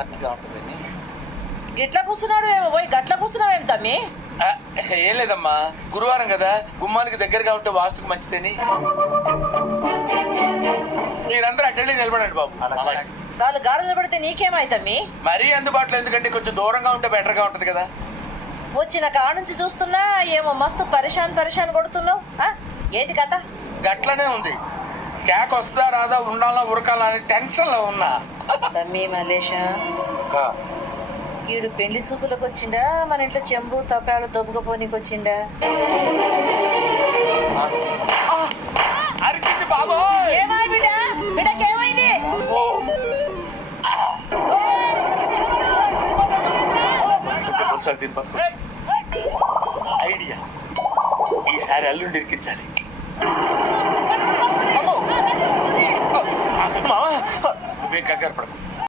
కంఫర్ట్గా ఉంటుందని. గిట్లా కూర్చున్నాడు ఏమో పోయి గట్ల కూర్చున్నావేం తమ్మి? ఏం లేదమ్మా, గురువారం కదా, గుమ్మానికి దగ్గరగా ఉంటే వాస్తుకు మంచిదని. మీరందరూ అటెండి నిలబడండి బాబు. వాళ్ళు గాడ నిలబడితే నీకేమై తమ్మి? మరీ అందుబాటులో ఎందుకంటే కొంచెం దూరంగా ఉంటే బెటర్గా ఉంటుంది కదా. వచ్చిన కాడ నుంచి చూస్తున్నా ఏమో మస్తు పరిశాన్ కొడుతున్నావు. ఏంటి కథ? గట్లనే ఉంది. కేక్ వస్తుందా రాదా, ఉండాలా ఉరకాలా అని టెన్షన్లో ఉన్నా. తమ్మి మలేష, ఈడు పెళ్లి సూపులకు వచ్చిండా మన ఇంట్లో చెంబు తపాలు దొబ్బుకపోనీకి వచ్చిండా? అరిచింది బాబు. ఏమై బిడ్డ, బిడ్డకేమైంది? ఐడియా, ఈసారి అల్లుండి ఇరికించాలి. నువ్వేం కంగారు పడకు,